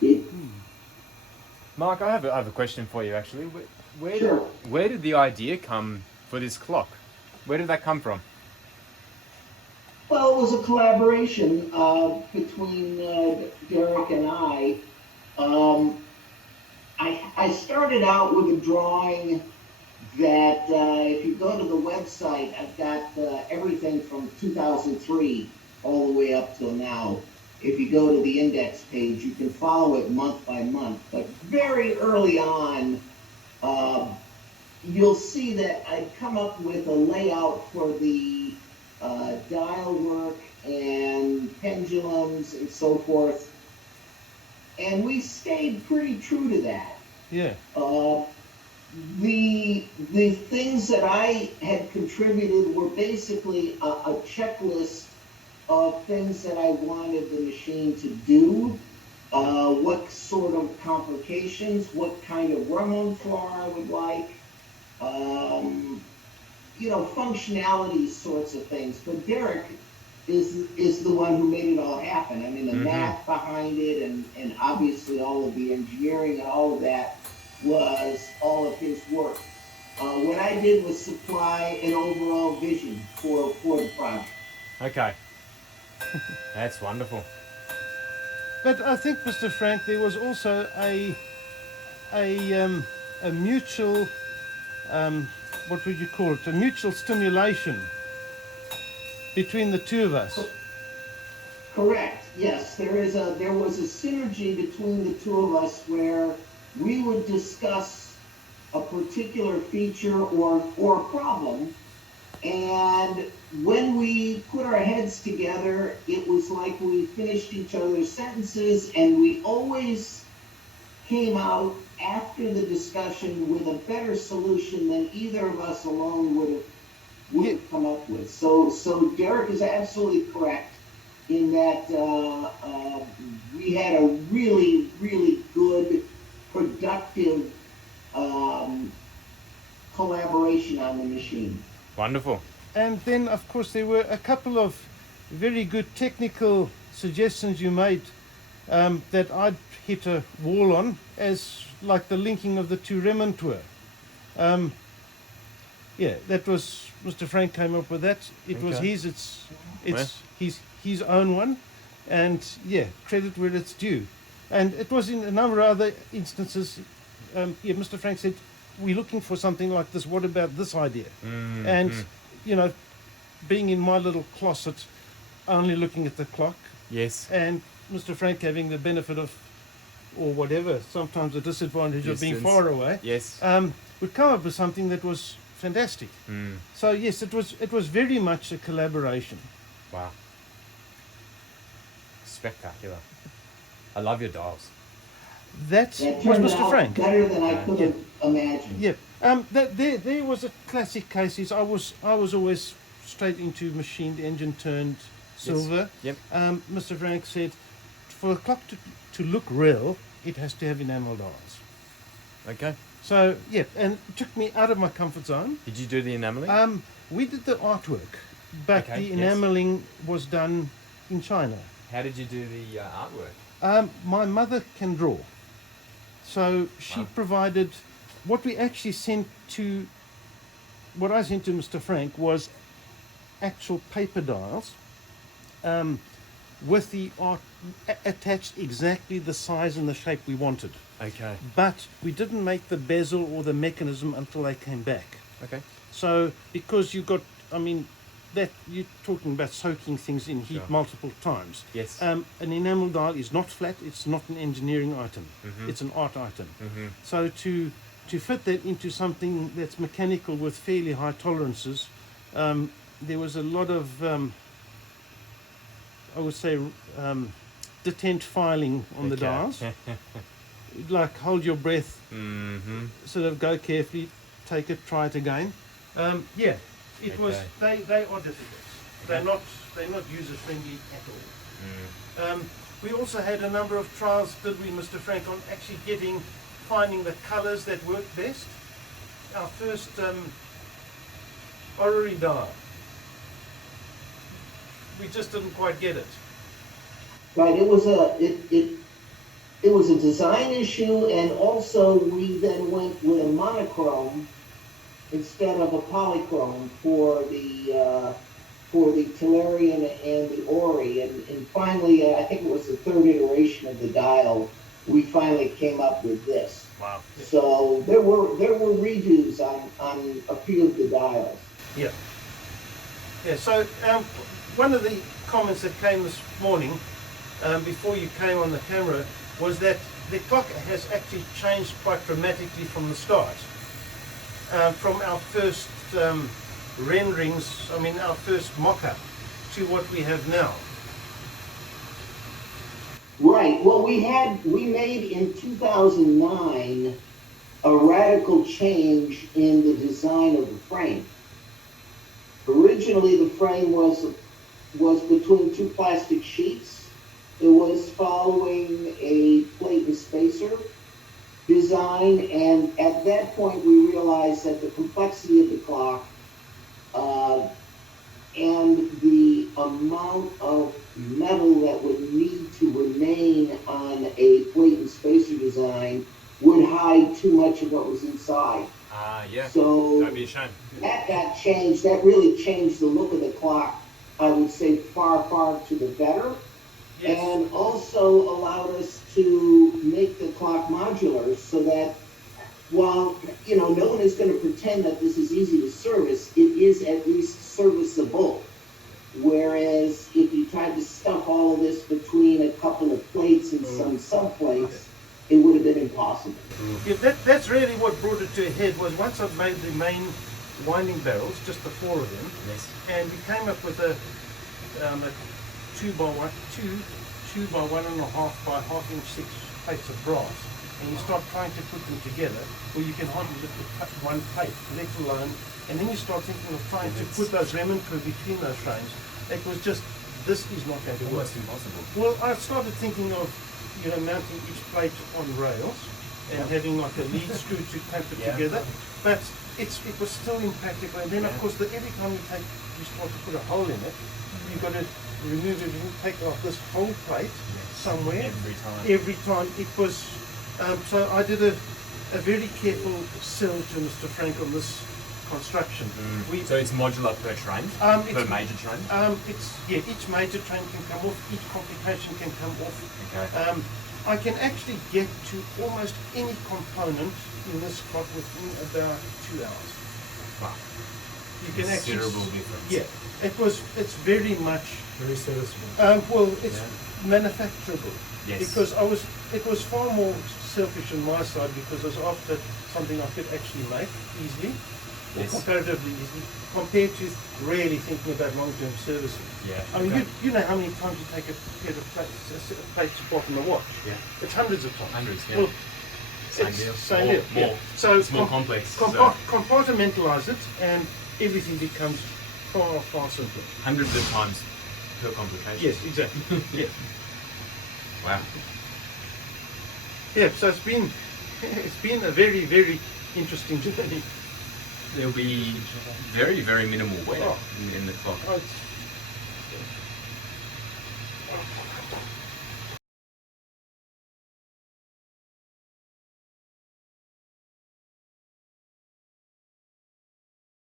It, Mark, I have a question for you actually. sure. Where did the idea come for this clock? Where did that come from? Well, it was a collaboration between Derek and I. Um, I started out with a drawing that if you go to the website, I've got everything from 2003 all the way up till now. If you go to the index page, you can follow it month by month. But very early on, uh, you'll see that I'd come up with a layout for the dial work and pendulums and so forth. And we stayed pretty true to that. Yeah. Uh, the things that I had contributed were basically a checklist of things that I wanted the machine to do, what sort of complications, what kind of run-on floor I would like, um, functionality sorts of things. But Derek is the one who made it all happen. I mean, the math behind it, and obviously all of the engineering and all of that was all of his work. What I did was supply an overall vision for the project. Okay. That's wonderful. But I think, Mr. Frank, there was also a mutual, what would you call it? A mutual stimulation between the two of us. Correct. Yes, there was a synergy between the two of us where we would discuss a particular feature or problem, and when we put our heads together, it was like we finished each other's sentences, and we always came out after the discussion with a better solution than either of us alone would have come up with. So Derek is absolutely correct in that we had a really, really good, productive collaboration on the machine. Wonderful. And then, of course, there were a couple of very good technical suggestions you made that I'd hit a wall on, as like the linking of the two remontour. Yeah, that was Mr. Frank came up with that. It was his. It's his own one, and yeah, credit where it's due. And it was in a number of other instances. Yeah, Mr. Frank said, "We're looking for something like this. What about this idea?" And being in my little closet, only looking at the clock. Yes. And Mr. Frank having the benefit of, or whatever, sometimes the disadvantage of being Distance. far away. Yes. Would come up with something that was fantastic. So yes, it was very much a collaboration. Wow. Spectacular. I love your dials. That That was turned Mr. out Frank. better than I could have imagined. Yeah. There was a classic case. Is I was always straight into machined engine turned silver. Yep. Mr. Frank said, for the clock to look real, it has to have enamel dials. Okay. So yeah, and it took me out of my comfort zone. Did you do the enameling? We did the artwork, but Okay, the yes. enameling was done in China. How did you do the artwork? My mother can draw, so she Wow. provided what we actually sent to. What I sent to Mr. Frank was actual paper dials with the art attached exactly the size and the shape we wanted. Okay. But we didn't make the bezel or the mechanism until they came back. Okay. So because you got, I mean, that you're talking about soaking things in heat Sure. multiple times. Yes. An enamel dial is not flat. It's not an engineering item. It's an art item. So to fit that into something that's mechanical with fairly high tolerances, there was a lot of, I would say, detent filing on the dials. Like hold your breath, sort of go carefully, take it, try it again. Yeah, it was. They are difficult. They're not user friendly at all. We also had a number of trials, did we, Mr. Frank, on actually finding the colours that work best. Our first orrery dial, we just didn't quite get it. Right. It was it was a design issue, and also we then went with a monochrome instead of a polychrome for the Tellurian and the Ori, and finally, I think it was the third iteration of the dial, we finally came up with this. Wow. So there were redos on a few of the dials. Yeah. Yeah, so one of the comments that came this morning, before you came on the camera, was that the clock has actually changed quite dramatically from the start. From our first renderings, I mean our first mock-up, to what we have now. Right. Well, we made in 2009 a radical change in the design of the frame. Originally, the frame was between two plastic sheets. It was following a plate and spacer design, and at that point, we realized that the complexity of the clock and the amount of metal that would need to remain on a plate and spacer design would hide too much of what was inside. Yeah. So That'd be a shame. that got changed. That really changed the look of the clock, I would say, far, far to the better. Yes. And also allowed us to make the clock modular so that while, no one is going to pretend that this is easy to service, it is at least serviceable. Whereas if you tried to stuff all of this between a couple of plates and some subplates, it would have been impossible. Yeah, that's really what brought it to a head, was once I've made the main winding barrels, just the four of them, Yes. and we came up with a 2 by 1 by 1.5 by 1/2 inch 6 plates of brass, and you start trying to put them together, or you can hardly lift one plate, let alone, and then you start thinking of trying to put those Remenko between those frames. It was just, this is not going to work. Almost impossible. Well, I started thinking of, mounting each plate on rails and having like a lead screw to clamp it together, but it was still impractical. And then of course, every time you start to put a hole in it, you've got to remove it and take off this whole plate somewhere. Every time it was, so I did a very careful sell to Mr. Frank on this construction. So it's modular per train? Per major train? Each major train can come off, each complication can come off. Okay. I can actually get to almost any component in this clock within about 2 hours. Wow. You can Considerable difference. Yeah, it's very much, Very serviceable. well, it's manufacturable. Yes. Because it was far more selfish on my side, because I was after something I could actually make easily, or Yes. comparatively easily, compared to really thinking about long-term servicing. Yeah. I mean, okay. you know how many times you take a pair of plates, a set of plates apart from a watch? Yeah. It's hundreds of times. Hundreds, yeah. Well, Same it's deal. Same More, deal. more. Yeah. So It's more complex. so compartmentalize it, and everything becomes far, far simpler. hundreds of times per complication. Yes, exactly. Yeah. Wow. Yeah. So it's been a very, very interesting journey. There'll be very, very minimal wear Oh. in the clock. Oh, it's